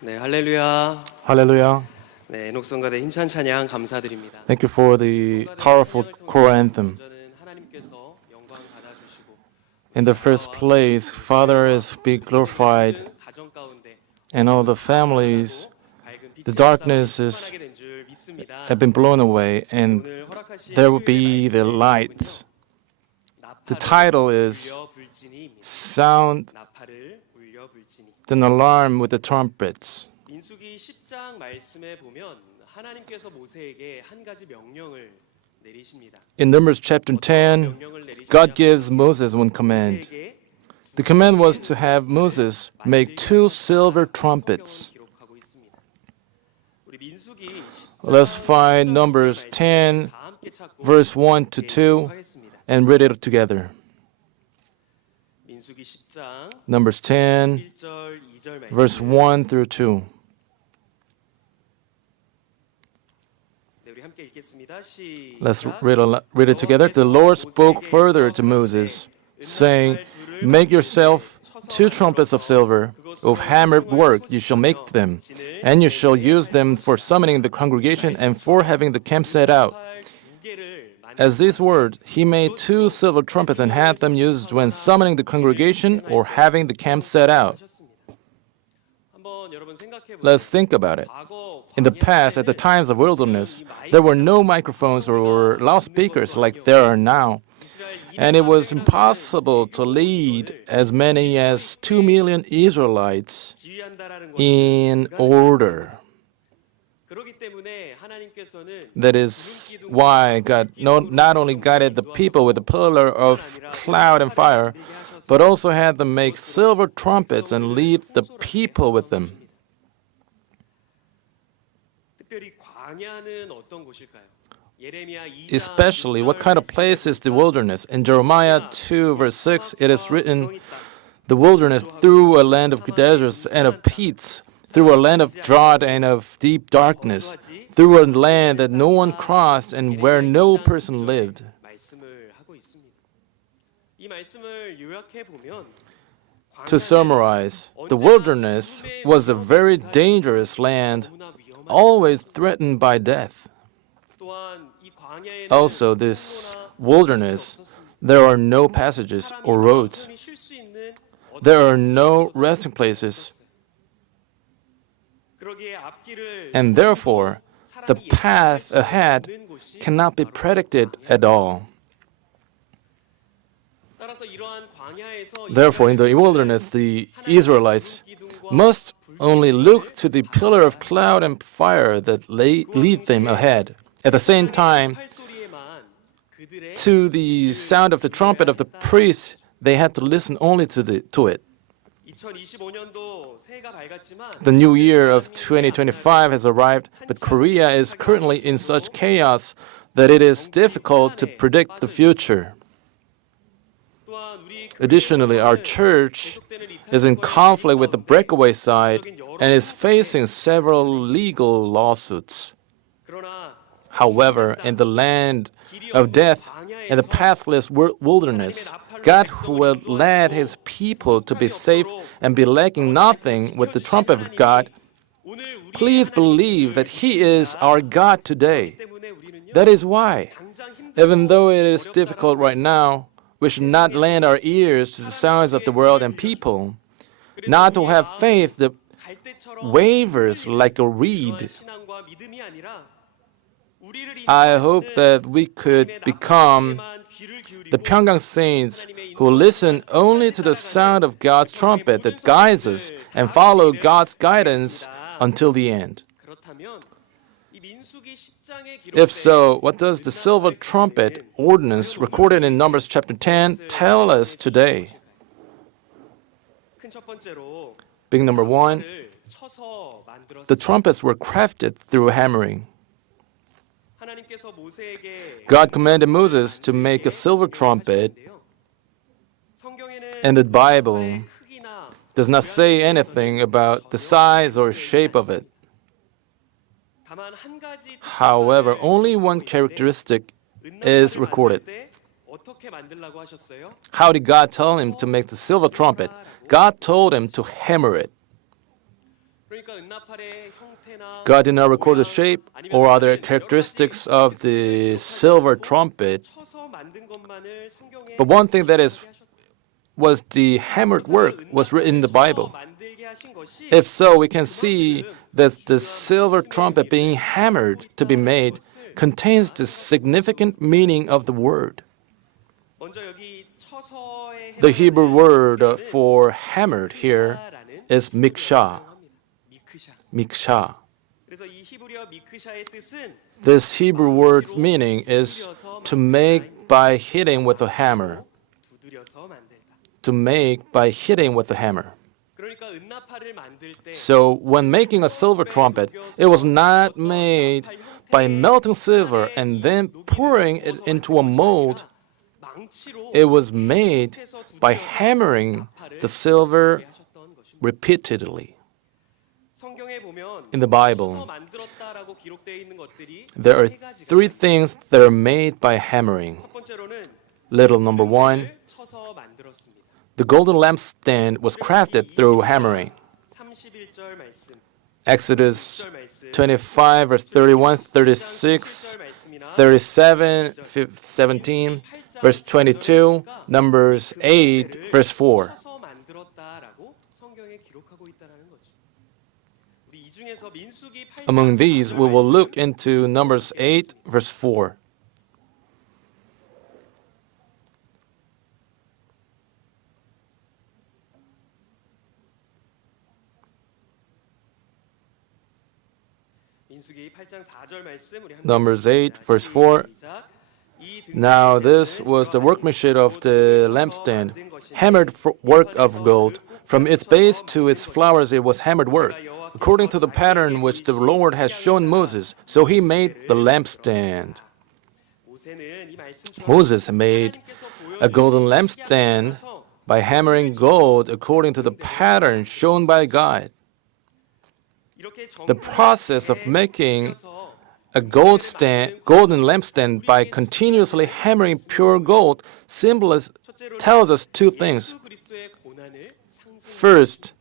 네, 할렐루야. Hallelujah. 네, 녹성가대 힘찬 찬양 감사드립니다. Thank you for the powerful choral anthem. 저는 하나님께서 영광 받아주시고 In the first place, Father is be glorified, 가정 가운데 and all the families, 밝은 빛이 the darknesses 나타나게 된 줄 믿습니다. have been blown away, and 오늘 허락하신 there will 수요일의 be the 말씀의 lights. 제목은요. The title is 울려 불지니입니다. Sound 나팔을 울려 불지니. an alarm with the trumpets. 민수기 10장 말씀에 보면 하나님께서 모세에게 한 가지 명령을 내리십니다. In Numbers chapter 10, God gives Moses one command. 모세에게 The command was to have Moses make 2 silver trumpets. 기록하고 있습니다. 우리 민수기 10장 Let's find Numbers 10, 다 함께 찾고 verse 1 to 2, 하겠습니다. and read it together. 민수기 10장 Numbers 10, 1절 2절 말씀. verse 1 through 2. 네, 우리 함께 읽겠습니다. Let's 시작. read it together. The Lord spoke further to Moses, saying, Make yourself 2 trumpets of silver. Of hammered work you shall make them, and you shall use them for summoning the congregation and for having the camp set out. As these words, he made 2 silver trumpets and had them used when summoning the congregation or having the camp set out. 한번 여러분 생각해 보세요. Let's think about it. 과거 In the past, at the times of wilderness, there were no microphones or loudspeakers like there are now, and it was impossible to lead as many as 2 million Israelites 지휘한다라는 것은 in order. 그렇기 때문에 하나님께서는 That is why God not only guided the people with a pillar of cloud and fire, but also had them make silver trumpets and lead the people with them. 특별히 광야는 어떤 곳일까요? 예레미야 2장 Especially, what kind of place is the wilderness? In Jeremiah 2, verse 6, it is written, the wilderness through a land of deserts and of peats, through a land of drought and of deep darkness, through a land that no one crossed and where no person lived. 말씀을 하고 있습니다. 이 말씀을 요약해 보면 To summarize, the wilderness was a very dangerous land, always threatened by death. 또한 이 광야에는 Also, this wilderness, there are no passages or roads. 쉴 수 있는 There are no resting places, 그러기에 앞길을 and therefore, the path ahead cannot be predicted at all. 따라서 이러한 광야에서 Therefore, in the wilderness, the Israelites must only look to the pillar of cloud and fire that lead them ahead. At the same time, 소리에만 그들의 to the sound of the trumpet of the priest, they had to listen only to it. 2025년도 새해가 밝았지만 The new year of 2025 has arrived, but Korea is currently in such chaos that it is difficult to predict the future. 또한 우리 Additionally, our church is in conflict with the breakaway side and is facing several legal lawsuits. 그러나 However, in the land of death and the pathless wilderness, God, who had led his people to be safe and be lacking nothing with the trumpet of God, 오늘 우리 please believe that He is our God today. 때문에 우리는요 That is why, 당장 힘들고 even though it is difficult right now, we should not lend our ears to the sounds of the world and people, not to have faith that 갈대처럼 wavers like a reed. 신앙과 믿음이 아니라 우리를 I hope that we could become 귀를 기울이고 the Pyungkang saints who listen only to the sound of God's trumpet that guides us and follow God's guidance until the end. 그렇다면 이 민수기 10장에 If 기록된 so, what does the silver trumpet ordinance recorded in Numbers chapter 10 tell us today? 큰 첫 번째로 Big number 1, 를 쳐서 만들었습니다. the trumpets were crafted through hammering. 하나님께서 모세에게 God commanded Moses to make a silver trumpet, 성경에는 and the Bible 크기나 does not say anything about the size or shape of it. 다만 한 가지 However, only one characteristic is recorded. 어떻게 만들라고 하셨어요? How did God tell him to make the silver trumpet? God told him to hammer it. 그러니까 은나팔의 형태나 God did not record the shape or other characteristics of the silver trumpet, 쳐서 만든 것만을 성경에 but one thing that was the hammered work was written in the Bible. 만들게 하신 것이 If so, we can see that the silver trumpet being hammered to be made contains the significant meaning of the word. 먼저 여기 쳐서의 The Hebrew word for hammered here is miksha. 미크샤. Miksha. 그래서 이 히브리어 미크샤의 뜻은 This Hebrew word's meaning is to make by hitting with a hammer. 두드려서 만들다. To make by hitting with a hammer. 그러니까 은나팔을 만들 때 So when making a silver trumpet, it was not made by melting silver and then pouring it into a mold. 망치로 It was made by hammering the silver 하셨던 것입니다. repeatedly. 성경에 보면 In the Bible, 쳐서 만들었다라고 기록되어 있는 것들이 there are 세 가지가 three things that are made by hammering. 첫 번째로는 Little number one, 등대를 쳐서 만들었습니다. the golden lampstand was crafted through hammering. 31절 말씀. Exodus 25, verse 31, 36, 37, 17, verse 22, Numbers 8, verse 4. 쳐서 만들었다라고 성경에 기록하고 있다라는 거죠. 우리 이 중에서 민수기 8장 Among these, we will 4절 look into Numbers 8, verse 4. 민수기 8장 4절 말씀 우리 Numbers 8, verse 4. Now this was the workmanship of the lampstand, hammered work of gold. From its base to its flowers it was hammered work, according to the pattern which the Lord had shown Moses. So he made the lampstand. Moses made a golden lampstand by hammering gold according to the pattern shown by God. The process of making a golden lampstand by continuously hammering pure gold tells us two things. First,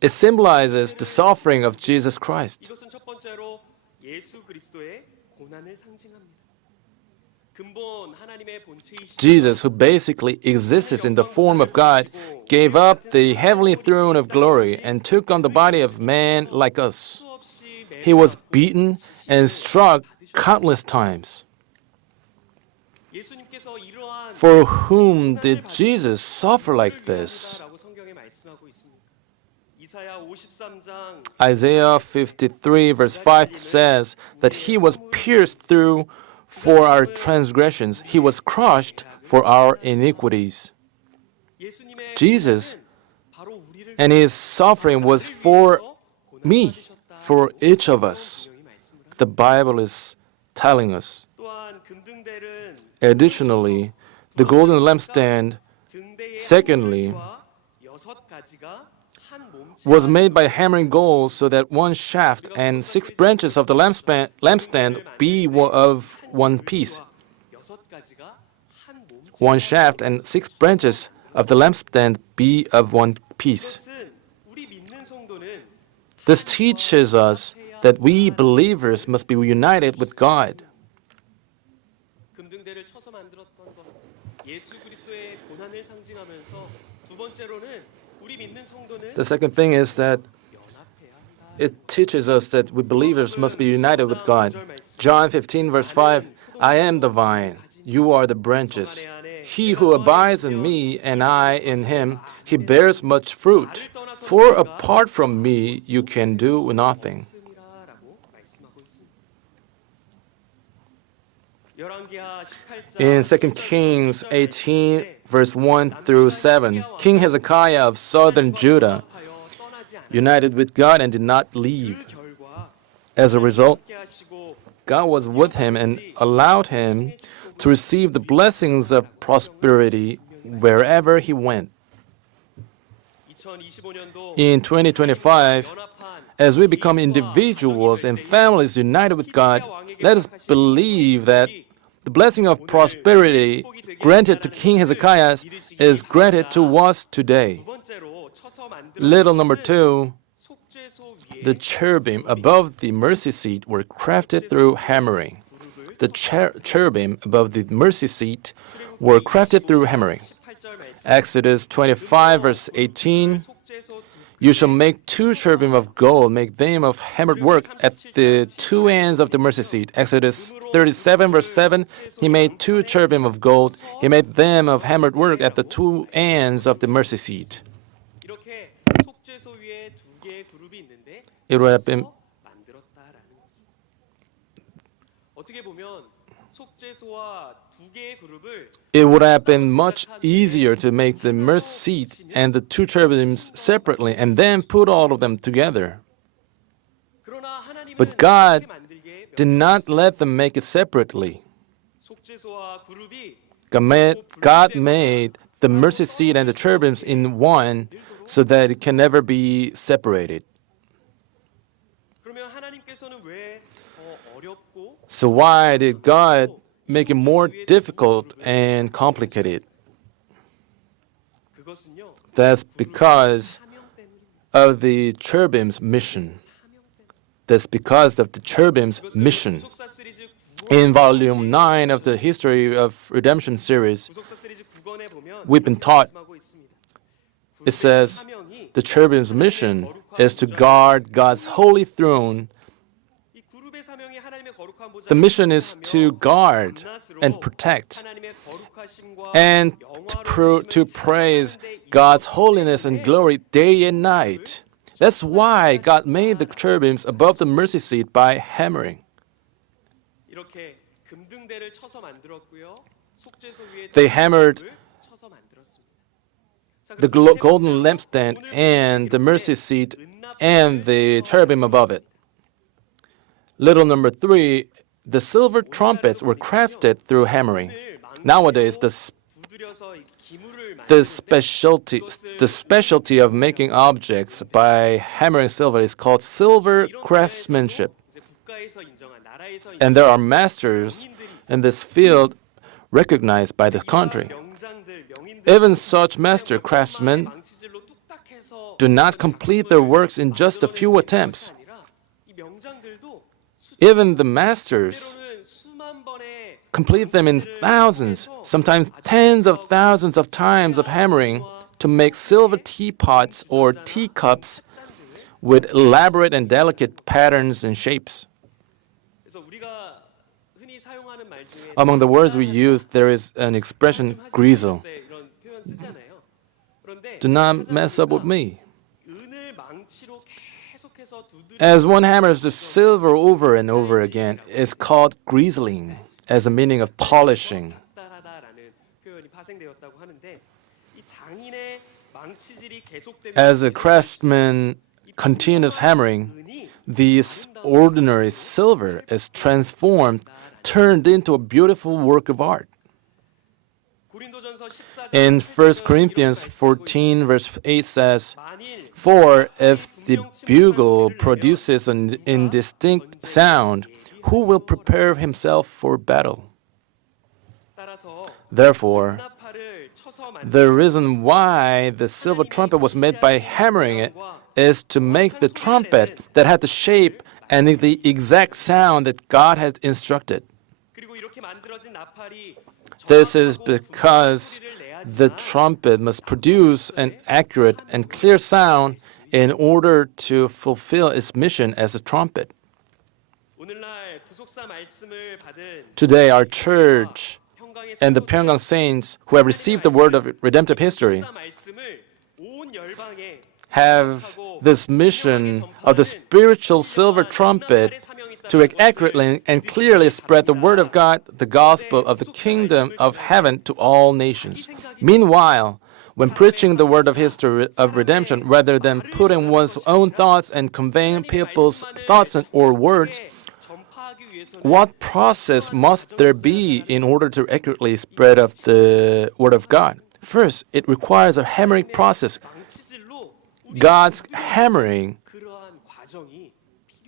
it symbolizes the suffering of Jesus Christ. 이것은 첫 번째로 예수 그리스도의 고난을 상징합니다. 근본 하나님의 본체이신 Jesus, who basically exists in the form of God, gave up the heavenly throne of glory and took on the body of man like us. He was beaten and struck countless times. 예수님께서 이러한 For whom did Jesus suffer like this? 라고 성경에 말씀하고 있습니다. 이사야 53장 Isaiah 53, verse 5 says that he was pierced through for our transgressions, he was crushed for our iniquities. 예수님의 Jesus 바로 우리를 and his suffering was for me, for each of us. The Bible is telling us. 또한 금등대는 Additionally, the golden lampstand, 등대의 secondly, 여섯 가지가 한 몸체 was made by hammering gold so that one shaft and 6 branches of the lampstand be of one piece. 여섯 가지가 한 몸체 One shaft and 6 branches of the lampstand be of one piece. 이것은 우리 믿는 성도는 This teaches us that we believers must be united with God. 금등대를 쳐서 만들었던 것 예수 그리스도의 고난을 상징하면서 두 번째로는 우리 믿는 성도는 The second thing is that 연합해야 한다. it teaches us that we believers must be united with God. John 15, verse 5, I am the vine, you are the branches. He who abides in me and I in him, he bears much fruit. For apart from me, you can do nothing. 라고 말씀하고 있습니다. 열왕기하 18장 In 2 Kings 18, verse 1 through 7, King Hezekiah of southern Judah united with God and did not leave. 결과 As a result, 함께 하시고 God was with him and allowed him to receive the blessings of prosperity wherever he went. 2025년도 In 2025, 연합한 as we become individuals and families united with God, let us believe that the blessing of prosperity granted to King Hezekiah is granted to us today. 두 번째로 쳐서 만든 Little number 2, 속죄소 위에 The cherubim above the mercy seat were crafted through hammering. The cherubim above the mercy seat were crafted through hammering. Exodus 25, verse 18. You shall make 2 cherubim of gold, make them of hammered work at the 2 ends of the mercy seat. Exodus 37, verse 7. He made 2 cherubim of gold. He made them of hammered work at the 2 ends of the mercy seat. 이렇게 속죄소 위에 2개의 그룹이 있는데 It would have been 만들었다라는 거죠. 어떻게 보면 속죄소와 2개의 그룹을 It would have been much easier to make the mercy seat and the 2 cherubims separately and then put all of them together. 그러나 하나님은 But God 그렇게 만들게 did not let them make it separately. 속죄소와 그룹이 God made the mercy seat and the cherubims in one so that it can never be separated. 그러면 하나님께서는 왜 더 어렵고 So why did God make it more difficult and complicated? 그것은요. That's because 사명 때문입니다. of the cherubim's mission. That's because of the cherubim's mission. 구속사 시리즈 In volume 9 of the History of Redemption series, 구속사 시리즈 9권에 보면 we've been taught, 말씀하고 있습니다. it says, 사명이 the cherubim's mission is to guard God's holy throne. 이 그룹의 사명이 하나님의 거룩한 보좌를 The mission is to guard and protect 하나님의 거룩하심과 and to praise God's holiness and glory day and night. That's why God made the cherubims above the mercy seat by hammering. 이렇게 금등대를 쳐서 만들었고요. 속죄소 위에 They hammered 쳐서 만들었습니다. 자, the 그리고 golden lampstand and the mercy seat and the cherubim above it. Little number 3, the silver trumpets were crafted through hammering. Nowadays, 두드려서 기물을 the specialty of making objects by hammering silver is called silver craftsmanship. 이제 국가에서 인정한 나라에서 And there are masters in this field recognized by the country. 명장들 명인들 Even such master craftsmen 망치질로 뚝딱 해서 do not complete their works in just a few attempts. 아니라 이 명장들도 Even the masters 때로는 수만 번의 complete them in thousands, sometimes tens of thousands of times of hammering to make silver teapots or teacups with elaborate and delicate patterns and shapes. 그래서 우리가 흔히 사용하는 말 중에 Among the words we use, there is an expression, grizzle. 이런 표현 쓰잖아요. 그런데 Do not mess up with me. 은을 망치로 계속해서 두드려 As one hammers the silver over and over again, it's called grizzling, as a meaning of polishing. 따라다라는 표현이 파생되었다고 하는데 이 장인의 망치질이 계속되면 As a craftsman continues hammering, 은이 this ordinary silver is transformed, turned into a beautiful work of art. 고린도전서 14장 In 1 Corinthians 14, verse 8 says, 만일 For if the bugle produces an indistinct sound, who will prepare himself for battle? 따라서 Therefore, 나팔을 쳐서 만든 the reason why the silver trumpet was made by hammering it is to make the trumpet that had the shape and the exact sound that God had instructed. 그리고 이렇게 만들어진 나팔이 This is because the trumpet must produce an accurate and clear sound in order to fulfill its mission as a trumpet. 오늘날 구속사 말씀을 받은 Today, our church 평강의 and the Pyungkang saints who have received the word of redemptive history 구속사 말씀을 온 열방에 have this mission of the spiritual silver trumpet to accurately and clearly spread the word of God, the gospel of the kingdom of heaven to all nations. Meanwhile, when preaching the word of history of redemption, rather than putting one's own thoughts and conveying people's thoughts or words, 전파하기 위해서는 what process must there be in order to accurately spread of the word of God? First, it requires a hammering process. 망치질로 God's hammering, 그러한 과정이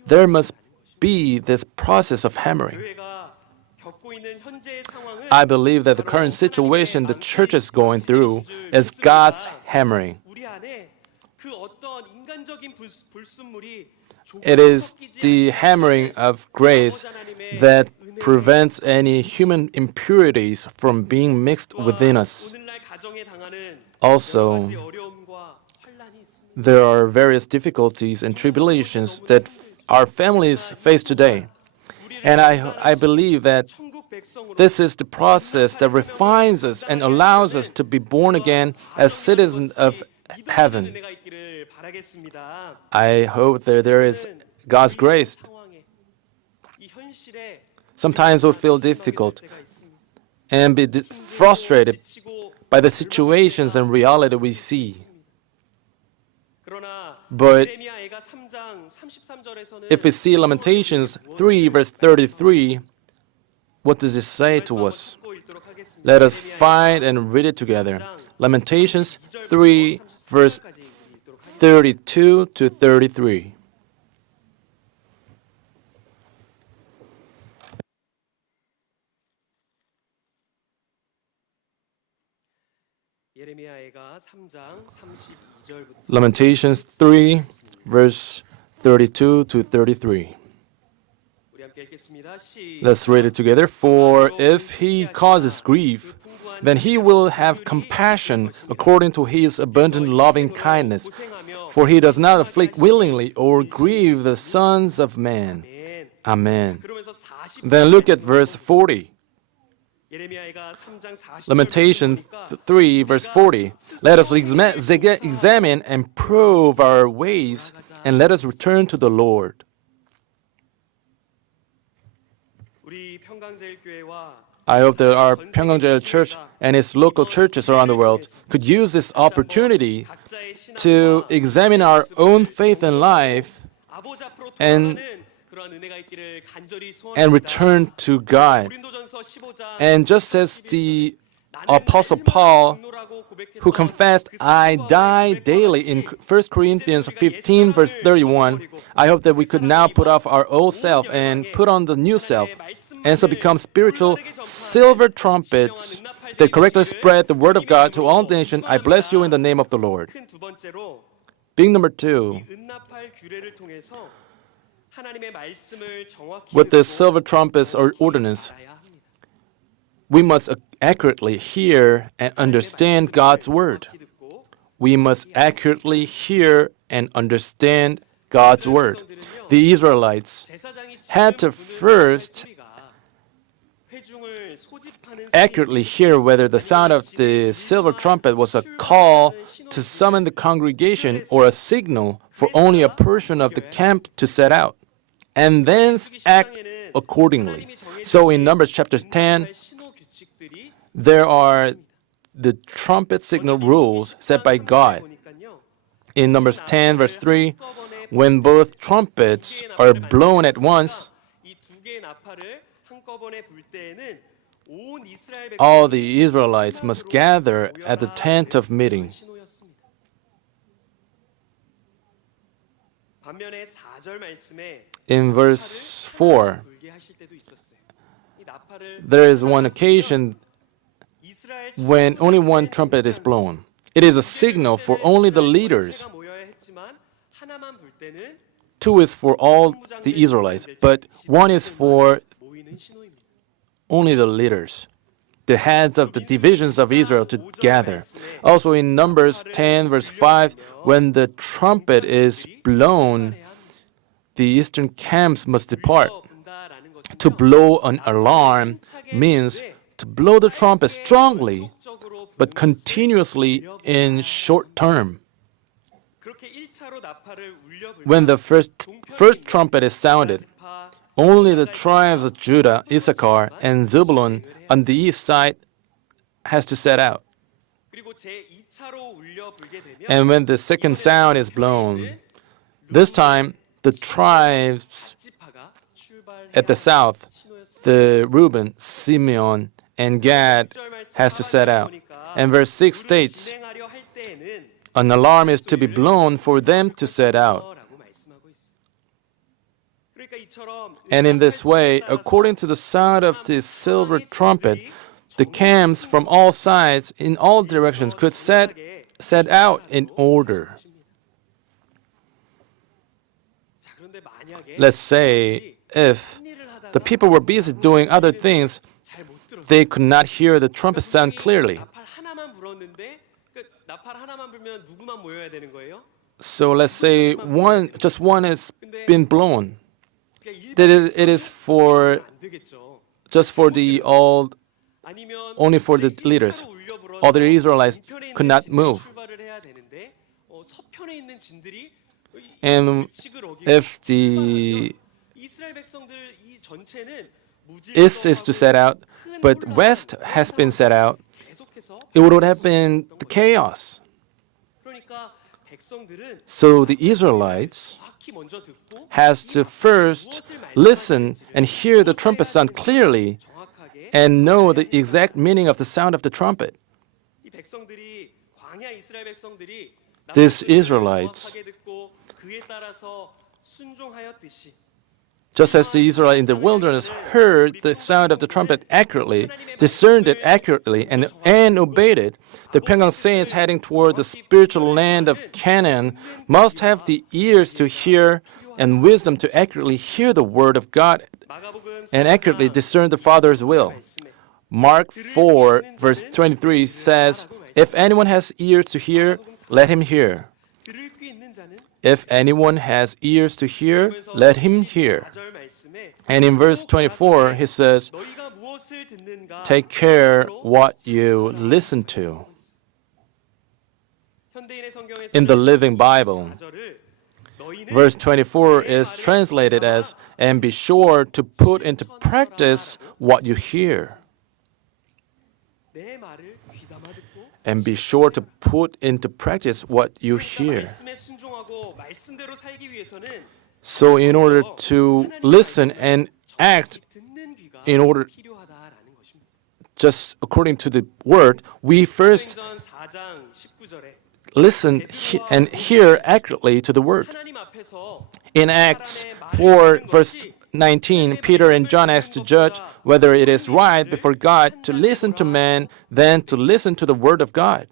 there must be this process of hammering. 교회가 겪고 있는 현재의 상황은 I believe that the current situation the church is going through is God's hammering. 우리 안에 그 어떤 인간적인 불순물이 it is the hammering of grace that prevents any human impurities from being mixed within us. 오늘날 가정에 당하는 Also, 여러 가지 어려움과 환란이 있습니다. there are various difficulties and tribulations that our families face today. And I believe that 천국 백성으로 this is the process that refines us and allows us to be born again as citizens of heaven. 은혜가 있기를 바라겠습니다. I hope that there is God's grace. 상황에 이 현실에 Sometimes we feel difficult 때가 있습니다. and be frustrated 지치고 by the situations and reality we see. 그러나 But 예레미야가 3장 33절에서는 if we see Lamentations 3 verse 33, what does it say to us? Let us find and read it together. Lamentations 3 verse 32 to 33. 예레미야가 3장 32절부터 Lamentations 3 verse 32 to 33. 우리 함께 읽겠습니다. Let's read it together. For if he causes grief, then he will have compassion according to his abundant loving kindness. For he does not afflict willingly or grieve the sons of man. Amen. 그러면서 40 Then look at verse 40. 예레미야가 3장 40절 Lamentation 3 verse 40. Let us examine and prove our ways, and let us return to the Lord. 우리 평강제일교회와 I hope that our Pyungkang church and its local churches around the world could use this opportunity 각자의 신앙과 to examine our own faith and life 아버지 앞으로 and- 돌아가는 그러한 은혜가 있기를 간절히 and 소원합니다. return to God. 고린도전서 15장 And just as the Apostle Paul, who confessed, I die daily in 1 Corinthians 15 verse 31, I hope that we could now put off our old self and put on the new self, and so become spiritual silver trumpets that correctly spread the word of God to all nations. I bless you in the name of the Lord. 큰 두 번째로 Being number two, 이 은나팔 규례를 통해서 하나님의 말씀을 정확히 with the 듣고 silver trumpets or ordinance, 알아야 합니다. we must accurately hear and understand God's word. 정확히 듣고 We must accurately hear and understand God's word. The Israelites 제사장이 had to 지금 first 소리가 회중을 소집하는 accurately hear whether the sound of the silver trumpet was a call to summon the congregation or a signal for only a portion of the camp to set out, and then act accordingly. So in Numbers chapter 10, 신호 규칙들이 there are the trumpet signal rules set by God. 보니까요. In Numbers 10 verse 3, when both trumpets are blown at once, 이 두 개의 나팔을 한꺼번에 불 때에는 온 이스라엘 all 백성이 the Israelites must gather at the tent of meeting. 신호였습니다. 반면에 4절 말씀에 In verse 4, 불게 하실 때도 있었어요. 이 나팔을 there is one occasion 이스라엘 when only one trumpet is blown. It is a signal for only the leaders. 전체가 모여야 했지만 하나만 불 때는 Two is for all the Israelites, but one is for 모이는 신호입니다. only the leaders, the heads of the divisions of Israel to gather. Also in Numbers 10 verse 5, when the trumpet is blown, the eastern camps must depart. 분다라는 것은 To blow an alarm means to blow the trumpet strongly, but continuously in short term. 그렇게 1차로 나팔을 울려 불면 When the first trumpet is sounded, only the tribes of Judah, Issachar, and Zebulun on the east side has to set out. 그리고 제 2차로 울려 불게 되면 And when the second sound is blown, this time the tribes 지파가 출발해야 at the south, 신호였습니다. the Reuben, Simeon, and Gad has to set out. And verse 6 states, 진행하려 할 때에는 an alarm is to be blown for them to set out. 라고 말씀하고 있어요. 그러니까 이처럼 And in this way, according to the sound of the silver trumpet, the camps from all sides, in all directions, could set out in order. 자, 그런데 그런데 만약에 Let's say if the people were busy doing other things, 잘못 들었어요. they could not hear the trumpet sound clearly. 나팔 하나만 불었는데 그 나팔 하나만 불면 누구만 모여야 되는 거예요? So let's say just one has been blown. 그러니까 That it is for 안 되겠죠. just for the all 아니면 only for the leaders. Other Israelites could not move. 출발을 해야 되는데 서편에 있는 진들이 And 규칙을 어기고 if the 이스라엘 백성들 이 전체는 east is to set out, but west has been set out, 계속해서 it would have been the chaos. 그러니까 백성들은 So the Israelites 정확히 먼저 듣고 has to first listen and hear the trumpet sound clearly 정확하게 and know the exact meaning of the sound of the trumpet. 이 백성들이 광야 이스라엘 백성들이 These 나팔 소리를 Israelites, 정확하게 듣고 그에 따라서 순종하였듯이 just as the Israelites in the wilderness heard the sound of the trumpet accurately, discerned it accurately, and obeyed it, the Pyungkang saints heading toward the spiritual land of Canaan must have the ears to hear and wisdom to accurately hear the word of God 마가복음 and accurately discern the Father's will. Mark 4, verse 23 says, If anyone has ears to hear, let him hear. 들을 귀 있는 자는 If anyone has ears to hear, let him hear. 4절 말씀에 And in verse 24, he says, 너희가 무엇을 듣는가 Take care 스스로 what you listen to. 현대인의 성경에서는 In the Living Bible, 4절을 너희는 verse 24 is translated as, And be sure to put into practice what you hear. 내 말을 귀담아 듣고 And be sure to put into practice what you hear. 말씀에 순종하고 말씀대로 살기 위해서는 So in order to listen and act 듣는 귀가 in order 필요하다라는 것입니다. just according to the word, we first 사도행전 4장 19절에 listen and hear accurately to the word. 하나님 앞에서 In Acts 4, verse 19, Peter and John asked to judge whether it is right before God to listen to man than to listen to the word of God.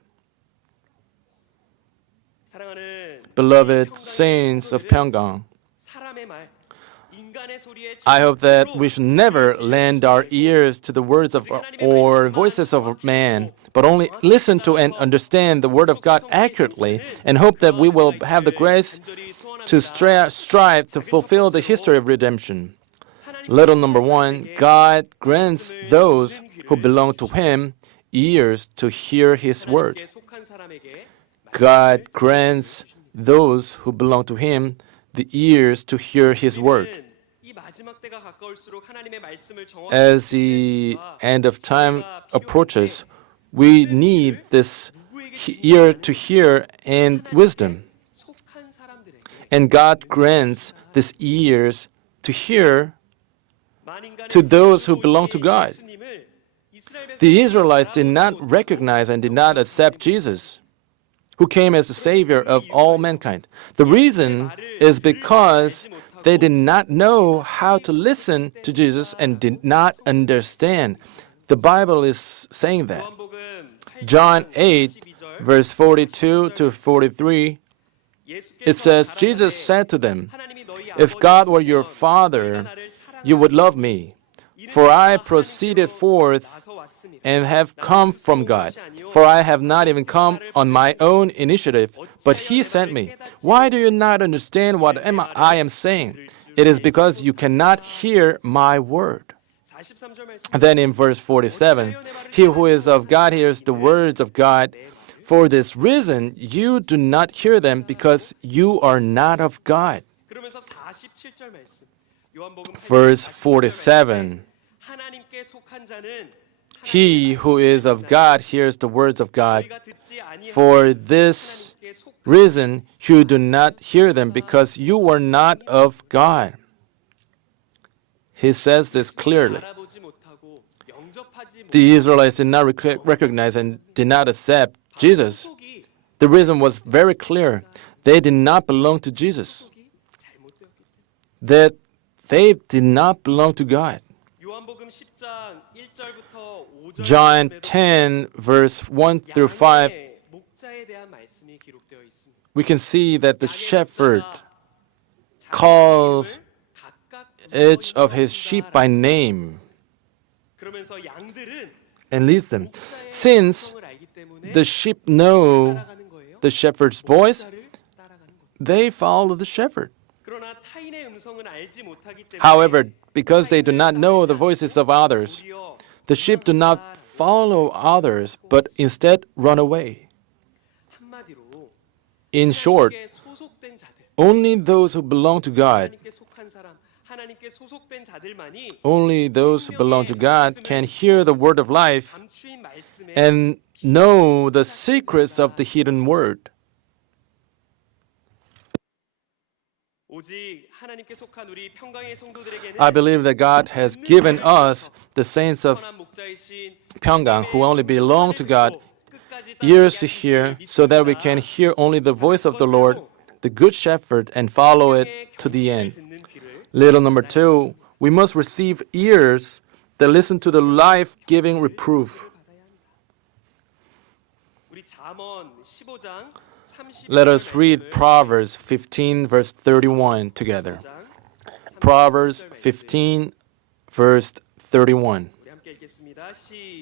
사랑하는 Beloved saints of Pyungkang, 사람의 말, 인간의 소리에 I hope that we should never lend our ears to the words of or voices of man, but only listen to and understand the word of God accurately, and hope that we will have the grace to strive to fulfill the history of redemption. Little number 1, God grants those who belong to Him ears to hear His word. 속한 사람에게 God grants those who belong to Him the ears to hear His word. 이 마지막 때가 가까울수록 하나님의 말씀을 정확히 As the end of time approaches, we need this ear to hear and wisdom. 속한 사람들에게 And God grants these ears to hear 만인간의 to those who belong to God. 예수님을 이스라엘 The Israelites did not recognize and did not accept Jesus, who came as the Savior of all mankind. The reason is because they did not know how to listen to Jesus and did not understand. The Bible is saying that. 요한복음 John 8, verse 42 to 43, it says, Jesus said to them, If God were your Father, you would love me, for I proceeded forth and have come from God. For I have not even come on my own initiative, but He sent me. Why do you not understand what I am saying? It is because you cannot hear my word. And then in verse 47, He who is of God hears the words of God. For this reason, you do not hear them because you are not of God. 그러면서 47절 말씀. 요한복음 Verse 47, 하나님께 속한 자는 He who is of God hears the words of God. 우리가 듣지 아니하는 For this 하나님께 속한 reason, you do not hear them because you are not of God. He says this clearly. 알아보지 못하고 영접하지 The Israelites did not recognize and did not accept Jesus. 속이 The reason was very clear. They did not belong to Jesus. 잘못되었기 때문에. That they did not belong to God. 요한복음 10장 1절부터 5절 John 10, verse 1 through 5, 목자에 대한 말씀이 기록되어 있습니다. we can see that the shepherd calls each of his sheep by name. 그러면서 양들은 And leads them. 목자의 Since 음성을 알기 때문에 the sheep know 따라가는 거예요. the shepherd's voice, 목자를 따라가는 거예요. they follow the shepherd. 그러나 타인의 음성은 알지 못하기 때문에 However, because they do not know the voices of others, 도리어 the sheep do not follow others, but instead run away. 한마디로 In short, 하나님께 소속된 자들, only those who belong to God, 하나님께 속한 사람, 하나님께 소속된 자들만이 only those who belong to God can hear the word of life 감추인 말씀에 and know the secrets of the hidden word. 오직 하나님께 속한 우리 평강의 성도들에게는 I believe that God has given us, the saints of 선한 목자이신 Pyungkang, who only belong to God, ears to hear so that we can hear only the voice of the Lord, the good shepherd, and follow it to the end. Little number 2, we must receive ears that listen to the life-giving reproof. 우리 잠언 15장 30절 Let us read Proverbs 15, verse 31 together. Proverbs 15, verse 31. 우리 함께 읽겠습니다.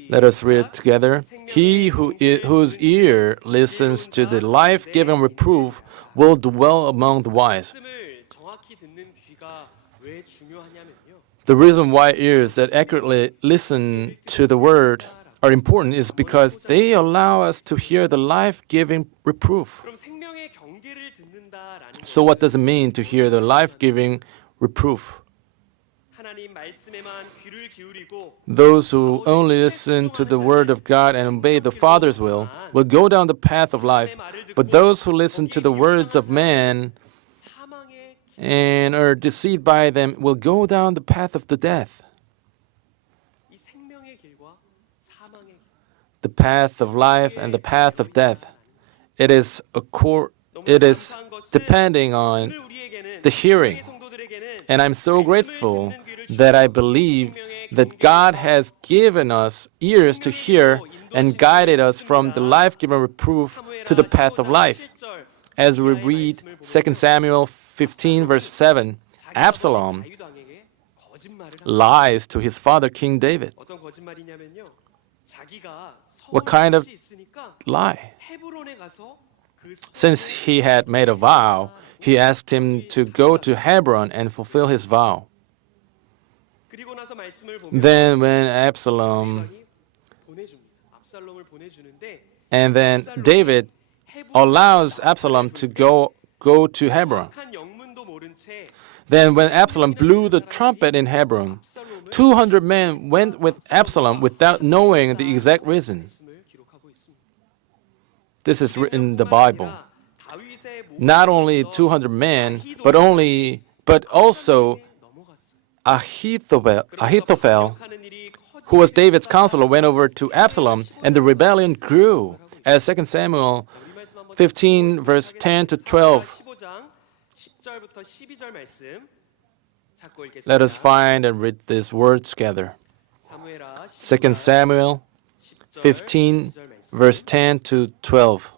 Let us read it together. He whose ear listens to the life-giving reproof will dwell among the wise. 말씀을 정확히 듣는 귀가 왜 중요하냐면요. The reason why ears that accurately listen to the word are important is because they allow us to hear the life-giving reproof. 그럼 생명의 경계를 듣는다라는 So what does it mean to hear the life-giving reproof? 하나님 말씀에만 귀를 기울이고 Those who only listen to the word of God and obey the Father's will go down the path of life. But those who listen to the words of man 사망의 and are deceived by them will go down the path of the death. 이 생명의 길과 사망의 길. The path of life and the path of death. It is depending on 오늘 우리에게는 the hearing. 평강의 성도들에게는 And I'm so grateful that I believe that God has given us ears to hear and guided us from the life-giving reproof to the path of life. As we read 2 Samuel 15, verse 7, Absalom 다윗왕에게 거짓말을 합니다. lies to his father, King David. 어떤 거짓말이냐면요. 자기가 What kind of 서원이 있으니까 lie? 헤브론에 가서 그 Since he had made a vow, he asked him to go to Hebron and fulfill his vow. 그리고 나서 말씀을 보면 Then when Absalom 다윗왕이 보내줍니다. 압살롬을 보내주는데 and then David allows Absalom to go to Hebron. 한 영문도 모른 채 Then when Absalom blew the trumpet in Hebron, 200 men went with Absalom without knowing the exact reason. 말씀을 기록하고 있습니다. This is written in the Bible. 다윗의 Not only 200 men, but also Ahithophel, 하는 일이 커지고 who was David's counselor, went over to Absalom, and the rebellion grew. As 2 Samuel 15, verse 10 to 12. 15장 10절부터 12절 말씀 찾고 읽겠습니다. Let us find and read these words together. 사무엘하 2 Samuel 15, verse 10 to 12.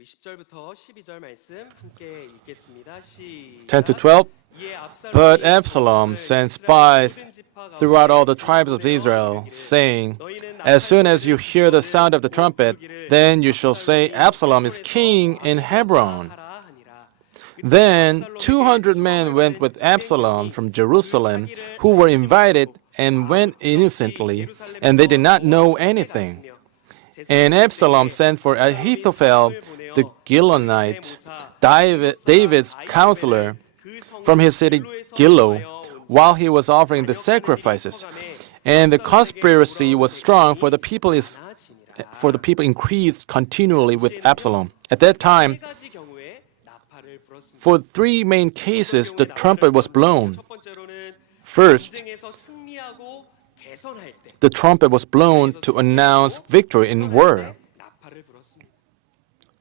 우리 10절부터 12절 말씀 함께 읽겠습니다. 10 to 12. But Absalom sent spies throughout all the tribes of Israel, saying, As soon as you hear the sound of the trumpet, then you shall say, Absalom is king in Hebron. Then 200 men went with Absalom from Jerusalem, who were invited and went innocently, and they did not know anything. And Absalom sent for Ahithophel, the Gilonite, David's counselor, from his city Gilo, while he was offering the sacrifices. And the conspiracy was strong, for the people increased continually with Absalom. At that time, for 3 main cases, the trumpet was blown. First, the trumpet was blown to announce victory in war.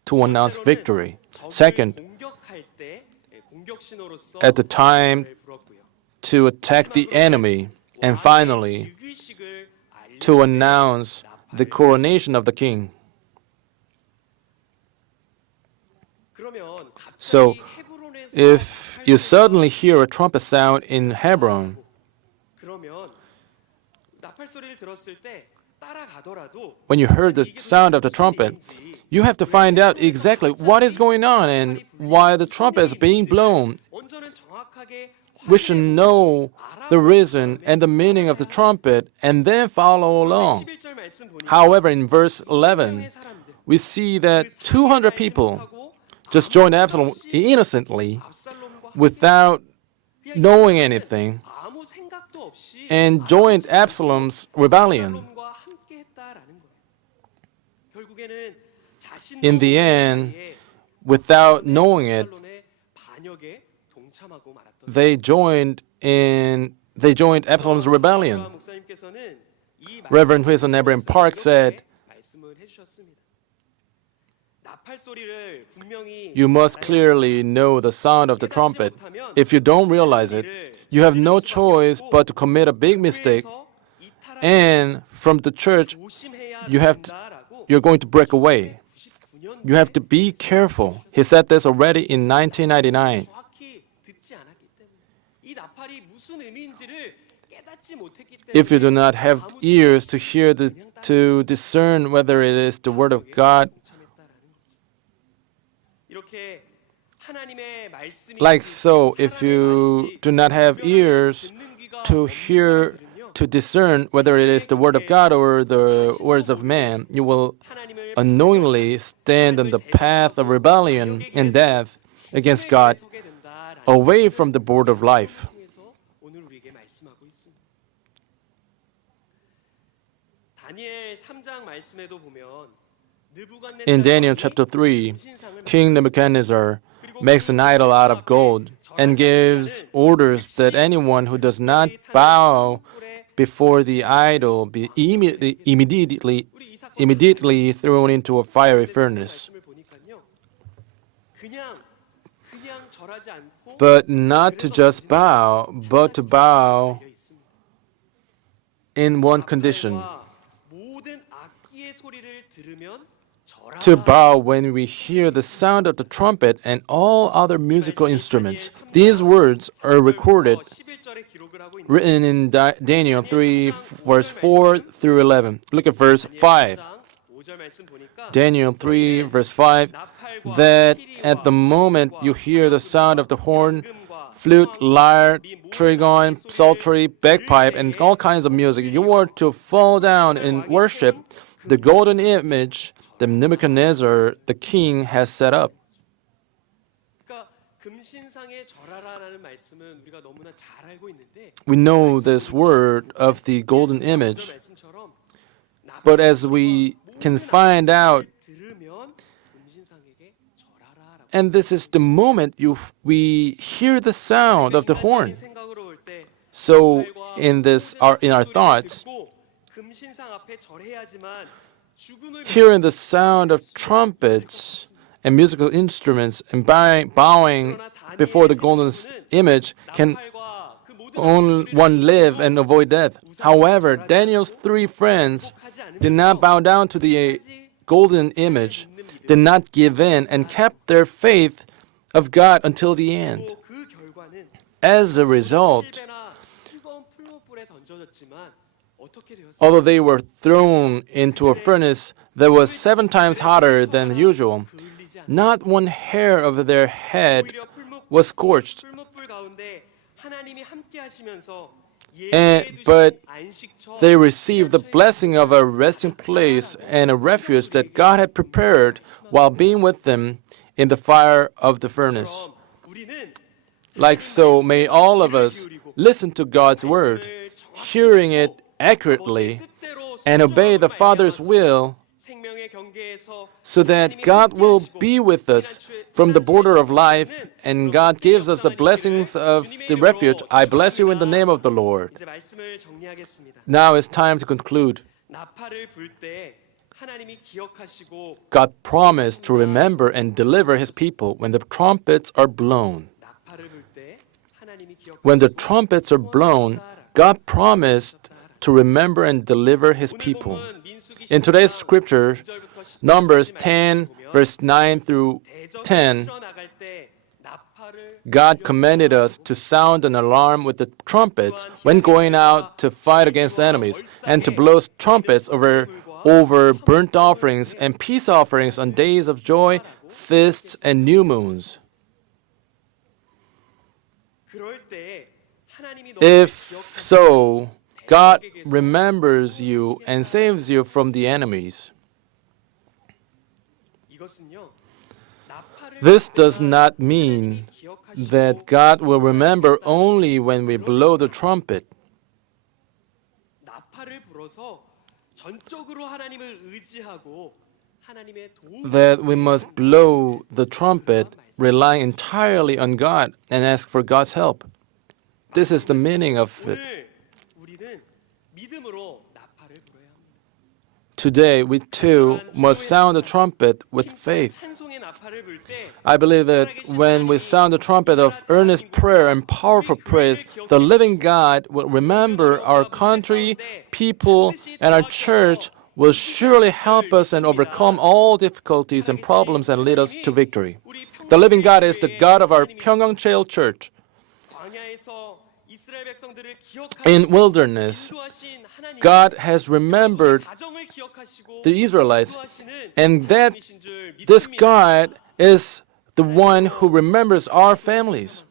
To announce victory. Second, at the time to attack the enemy, and finally to announce the coronation of the king. So, if you suddenly hear a trumpet sound in Hebron, when you heard the sound of the trumpet, you have to find out exactly what is going on and why the trumpet is being blown. We should know the reason and the meaning of the trumpet and then follow along. However, in verse 11, we see that 200 people just joined Absalom innocently without knowing anything and joined Absalom's rebellion. In the end, without knowing it, they joined Absalom's rebellion. Reverend Huison Abraham Park said, "You must clearly know the sound of the trumpet. If you don't realize it, you have no choice but to commit a big mistake, and from the church, you're going to break away. You have to be careful." He said this already in 1999. If you do not have ears to hear to discern whether it is the word of God, like so, if you do not have ears to hear, to discern whether it is the word of God or the words of man, you will unknowingly stand on the path of rebellion and death against God, away from the board of life. In Daniel chapter 3, King Nebuchadnezzar makes an idol out of gold and gives orders that anyone who does not bow before the idol be immediately thrown into a fiery furnace. But not to just bow, but to bow in one condition. To bow when we hear the sound of the trumpet and all other musical instruments. These words are recorded, written in Daniel 3, verse 4 through 11. Look at verse 5. Daniel 3, verse 5. That at the moment you hear the sound of the horn, flute, lyre, trigon, psaltery, bagpipe, and all kinds of music, you are to fall down and worship the golden image that Nebuchadnezzar, the king, has set up. We know this word of the golden image, but as we can find out, and this is the moment we hear the sound of the horn. So in our thoughts, hearing the sound of trumpets and musical instruments and bowing before the golden image can one live and avoid death. However, Daniel's 3 friends did not bow down to the golden image, did not give in, and kept their faith of God until the end. As a result, although they were thrown into a furnace that was 7 times hotter than usual, not one hair of their head was scorched. But they received the blessing of a resting place and a refuge that God had prepared while being with them in the fire of the furnace. Like so, may all of us listen to God's word, hearing it accurately, and obey the Father's will, so that God will be with us from the border of life, and God gives us the blessings of the refuge. I bless you in the name of the Lord. Now it's time to conclude. God promised to remember and deliver His people when the trumpets are blown. when the trumpets are blown, God promised to remember and deliver His people. In today's scripture, Numbers 10, verse 9 through 10, God commanded us to sound an alarm with the trumpets when going out to fight against enemies, and to blow trumpets over burnt offerings and peace offerings on days of joy, feasts, and new moons. If so, God remembers you and saves you from the enemies. This does not mean that God will remember only when we blow the trumpet. That we must blow the trumpet relying entirely on God and ask for God's help. This is the meaning of it. Today, we too must sound the trumpet with faith. I believe that when we sound the trumpet of earnest prayer and powerful praise, the living God will remember our country, people, and our church will surely help us and overcome all difficulties and problems and lead us to victory. The living God is the God of our Pyungkang Cheil church. In wilderness, God has remembered the Israelites, and that this God is the one who remembers our families.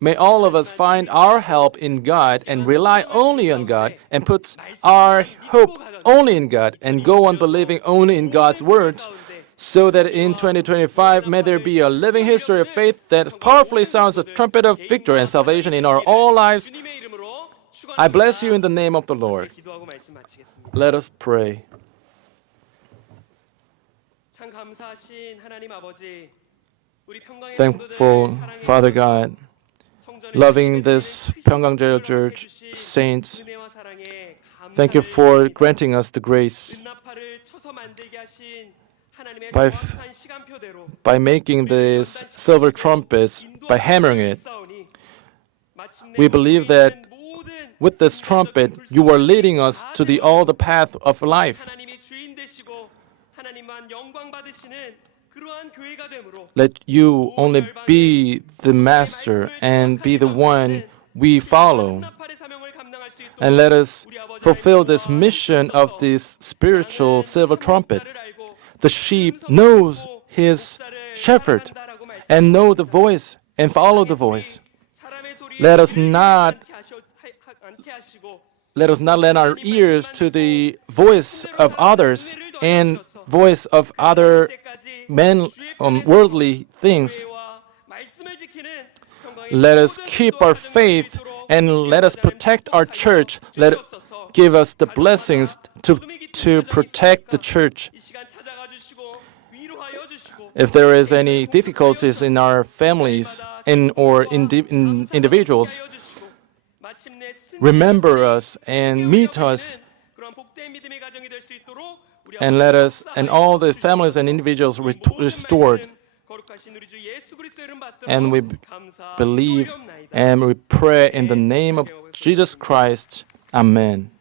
May all of us find our help in God and rely only on God and put our hope only in God and go on believing only in God's words, so that in 2025 may there be a living history of faith that powerfully sounds a trumpet of victory and salvation in our all lives. I bless you in the name of the Lord. Let us pray. Thankful, Father God, loving this Pyungkang Church saints, thank you for granting us the grace by making these silver trumpets, by hammering it. We believe that with this trumpet, you are leading us to the path of life. Let you only be the master and be the one we follow. And let us fulfill this mission of this spiritual silver trumpet. The sheep knows his shepherd and know the voice and follow the voice. Let us not lend our ears to the voice of others and voice of other men, worldly things. Let us keep our faith and let us protect our church. Give us the blessings to protect the church. If there is any difficulties in our families or individuals, remember us and meet us, and let us and all the families and individuals restored. And we believe and we pray in the name of Jesus Christ. Amen.